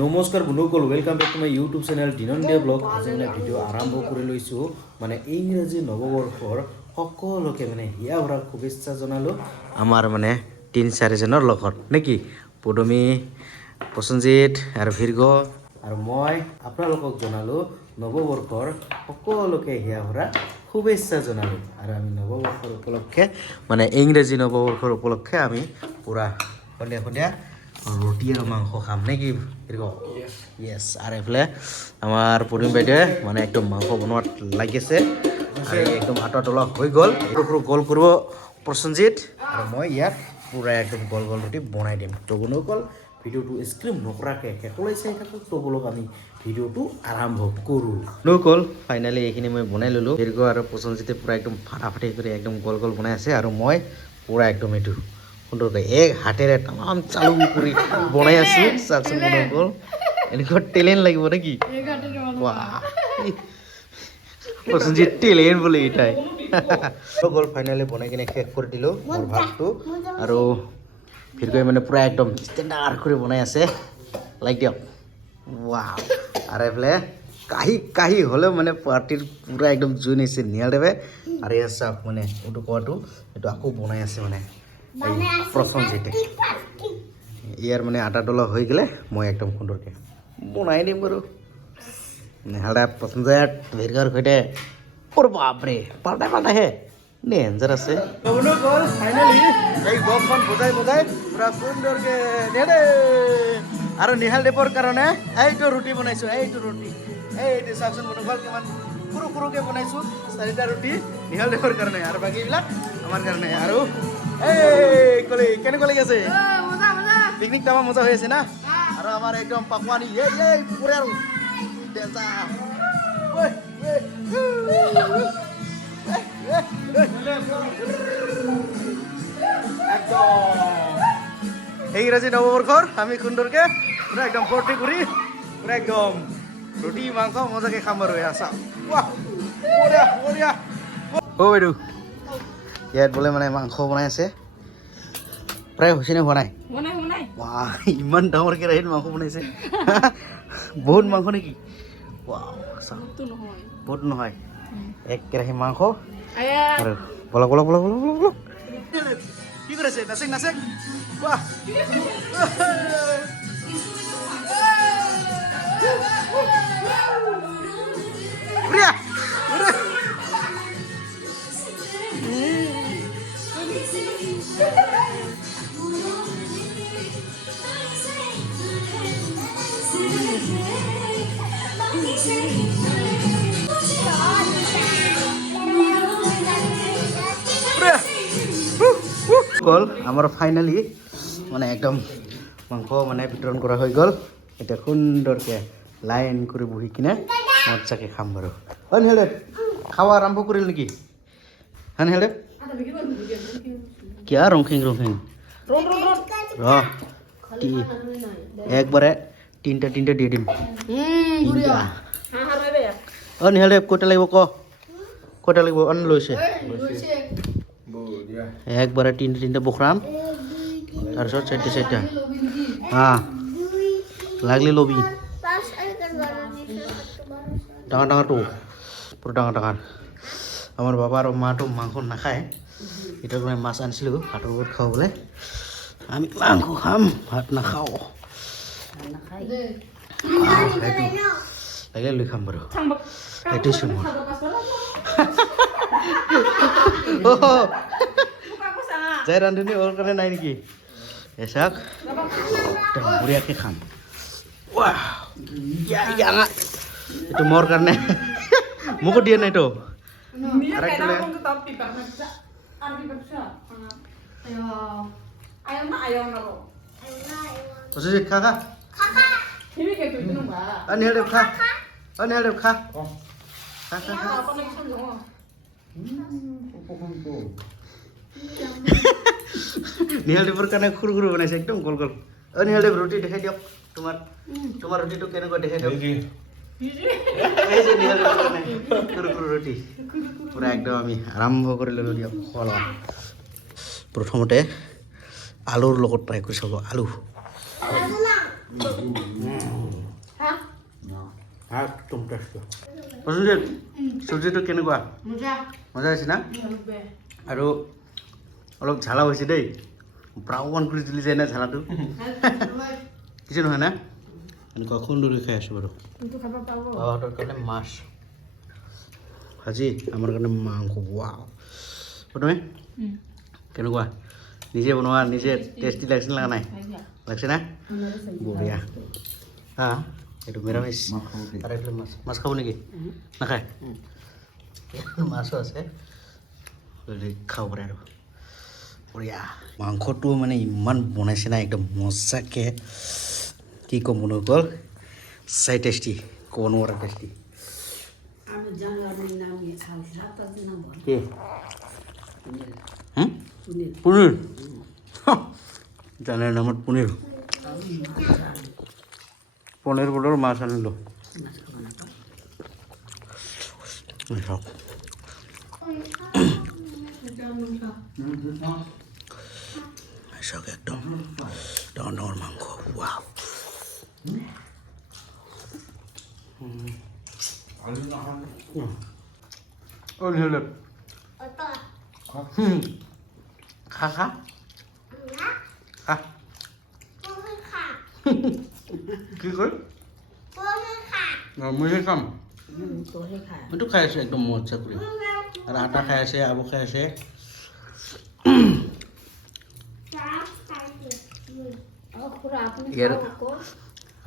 নমস্কাৰ বন্ধুসকল, welcome back to my YouTube channel দিনন্দিয়া ব্লগ। আজি মানে ভিডিঅ' আৰম্ভ কৰি লৈছোঁ। মানে ইংৰাজী নৱবৰ্ষৰ সকলোকে মানে হিয়া ভৰা শুভেচ্ছা জনালোঁ আমাৰ মানে ৩-৪ জনৰ লগত নেকি, পদমী, প্ৰসেনজিৎ আৰু ভিৰ্গ আৰু মই আপোনালোকক জনালোঁ নৱবৰ্ষৰ সকলোকে হিয়া ভৰা শুভেচ্ছা জনালোঁ। আৰু আমি নৱবৰ্ষৰ উপলক্ষে মানে ইংৰাজী নৱবৰ্ষৰ উপলক্ষে আমি পূৰা সন্ধিয়া সন্ধিয়া ৰুটি আৰু মাংস খাম নেকি ইয়েছ। আৰু এইফালে আমাৰ পদুম বাইদেৱে মানে একদম মাংস বনোৱাত লাগিছে আৰু একদম আটা তলা হৈ গ'ল। সৰু গোল কৰিব প্ৰসেনজিৎ আৰু মই ইয়াত পূৰা একদম গোল গোল ৰুটি বনাই দিম। তো বন্ধুসকল, ভিডিঅ'টো স্ক্ৰীপ নকৰাকৈ শেষলৈ চাই থাকোঁ। তো বলক আমি ভিডিঅ'টো আৰম্ভ কৰোঁ। বন্ধুসকল, ফাইনেলি এইখিনি মই বনাই ল'লোঁ। দীৰ্ঘ আৰু প্ৰসেনজিতে পূৰা একদম ফাটাফাটি কৰি একদম গোল গোল বনাই আছে আৰু মই পূৰা একদম এইটো সুন্দৰকৈ এক হাতেৰে তামাম চালু কৰি বনাই আছোঁ। চাওকচোন বন্ধুসকল, এনেকুৱা টেলেণ্ট লাগিব নেকি? প্ৰসেনজিৎ টেলেণ্ট বোলে এটাই। গ'ল ফাইনেলি বনাই কিনে শেষ কৰি দিলোঁ মোৰ ভাতটো। আৰু ভিৰগৈ মানে পূৰা একদম ষ্টেণ্ডাৰ্ড কৰি বনাই আছে, লাইক দিয়ক। ৱাও। আৰু এইফালে কাহি কাহি হ'লেও মানে পাৰ্টিৰ পূৰা একদম জুই নিছে নিয়াদেৱে। আৰু ইয়াৰ চাওক মানে এইটো কোৱাটো এইটো আকৌ বনাই আছে মানে এই প্ৰসেনজিতে। ইয়াৰ মানে আটা তলা হৈ গ'লে মই একদম সুন্দৰকৈ বনাই দিম বাৰু। নেহালে প্ৰসেনজিৎ ভিৰগাৰ সৈতে ওৰ বাপৰে পাল্টাই পাল্টাইহে ডেঞ্জাৰ আছে। ফাইনেলি এই গছখন বজাই বজাই পূৰা সুন্দৰকৈ নেদে। আৰু নিহাল দেৱৰ কাৰণে এইটো ৰুটি বনাইছোঁ, এইটো ৰুটি এইটো চাওকচোন বন্ধুসকল, কিমান সৰু সৰুকৈ বনাইছোঁ। 4টা ৰুটি নিহাল দেৱৰ কাৰণে আৰু বাকীবিলাক আমাৰ কাৰণে। আৰু এই কলি কেনেকুৱা লাগি আছে? পিকনিক তামাম মজা হৈ আছে না। আৰু আমাৰ একদম পাকৱানি এই পুৰে আৰু ইংৰাজী নৱবৰ্ষৰ আমি সুন্দৰকৈ পূৰা একদম ফূৰ্তি কৰি পূৰা একদম ৰুটি মাংস মজাকৈ খাম আৰু আছা। অ' বাইদেউ, ইয়াত বোলে মানে মাংস বনাই আছে, প্ৰায় হৈছে নে হোৱা নাই? ইমান ডাঙৰ কেৰাহীত মাংস বনাইছে। বহুত মাংস নেকি? বহুত নহয়, এক কেৰাহী মাংস। আৰু বলক বলক বলক বলক বলক বলক। কি কৰিছে? নাচেক নাচেক। বাহ, গ'ল আমাৰ ফাইনেলি মানে একদম মাংস মানে বিতৰণ কৰা হৈ গ'ল। এতিয়া সুন্দৰকৈ লাইন কৰি বহি কিনে মজাকৈ খাম বাৰু। নিহালদেৱ খাৱা আৰম্ভ কৰিল নেকি? নিহালদেৱ কিয় ৰংখিং ৰংখিং একবাৰে তিনিটা দি দিম। নিহালদেৱ কেইটা লাগিব ক? কেইটা লাগিব? লৈছে একবাৰে তিনিটা বখৰাম, তাৰপিছত 4টা হা লাগলি লবি ডাঙৰ ডাঙৰটো পুৰা ডাঙৰ ডাঙৰ। আমাৰ বাবা আৰু মাটো মাংস নাখায়, এতিয়াৰ কাৰণে মাছ আনিছিলোঁ ভাতৰ লগত খাবলৈ। আমি মাংস খাম, ভাত নাখাওঁ। সেইটো লাগিলে লৈ খাম বাৰু, এইটোৱে মোৰ। যাই ৰান্ধনি ওৰ কাৰণে নাই নেকি? এই চাওক বঢ়িয়াকৈ খাম। এইটো মোৰ কাৰণে, মোকো দিয়ে নাইতো। খা খা নিহালদেৱ খা, নিহালদেৱ খা খা খা খা। নিহালদেৱৰ কাৰণে সৰু সৰু বনাইছে একদম গোল গোল। নিহালদেৱ ৰুটি দেখাই দিয়ক, তোমাৰ ৰুটিটো কেনেকুৱা দেখাই দিয়ক। এই যে নিহালদেৱৰ কাৰণে সৰু সৰু ৰুটি পূৰা একদম আমি আৰম্ভ কৰি ল'লোঁ দিয়ক খোৱা। প্ৰথমতে আলুৰ লগত ট্ৰাই কৰি চাব। আলু একদম টেষ্টি প্ৰসঞ্জিত চব্জিটো কেনেকুৱা মজা হৈছে না আৰু অলপ ঝালা হৈছে দেই ব্ৰাউন কৰি দিলি যায় না ঝালাটো কিছু নহয় না এনেকুৱা খুন্দুৰি খাই আছোঁ বাৰু তাৰ কাৰণে মাছ ভাজি আমাৰ কাৰণে মাংস ৱাও প্ৰথমে কেনেকুৱা নিজে বনোৱা নিজে টেষ্টি লাগিছে লগা নাই লাগছে না বঢ়িয়া হা এইটো নিৰামিষ আৰু এইফালে মাছ মাছ খাব নেকি নাখায় মাছো আছে খাব পাৰে আৰু বঢ়িয়া মাংসটো মানে ইমান বনাইছে না একদম মজাকৈ কি ক'ম বনুসকল চাই টেষ্টি ক'ব নোৱাৰা টেষ্টি কি পনীৰ জানাৰ নামত পনীৰ পনীৰ বটল মাছ আনিলোঁ চাওক একদম ডাঙৰ ডাঙৰ মাংস ৱাও খা খা খা কি কয় মইহে খাম মইতো খাই আছোঁ একদম মজা কৰি আৰু আটা খাই আছে আবু খাই আছে ইয়াৰ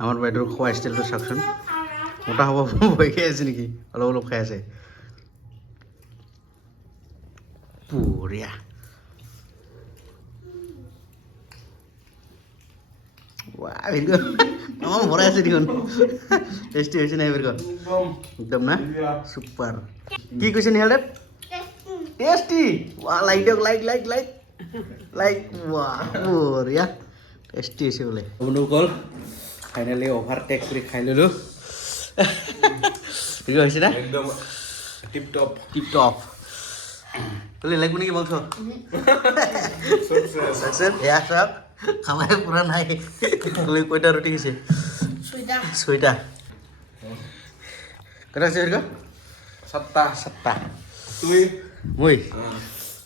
আমাৰ বাইদেউৰ খোৱা ষ্টাইলটো চাওকচোন মোটা হ'ব ভয় খাই আছে নেকি অলপ অলপ খাই আছে বঢ়িয়া আমার ভরাই আছে দেখুন টেস্টি হয়েছে না এবার একদম না সুপার কি কইছে নিহাল টেস্টি ওয়া লাইক দিয়ক লাইক লাইক লাইক লাইক ওয়া বঢ়িয়া টেস্টি হয়েছে বলে বন্ধুসকল ফাইনালি অভাৰটেক কৰি খাই ল'লোঁ কি হৈছে না একদম টিপ টপ বলে লাগবে নাকি মাংস সাকসেস এয়া সব খাওয়াই পুরা নাই কয়টা রুটি খেয়েছে ছয়টা কটা আছে এরকম সাতটা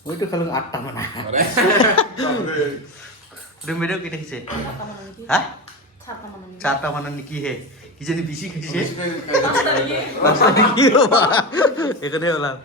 মই তো খালো 8টা মানা তুমি মেয়েও কেটে খেয়েছে হ্যাঁ 4টা মানা নাকি হে কি জানি বেশি খেয়েছে এখানে হলাম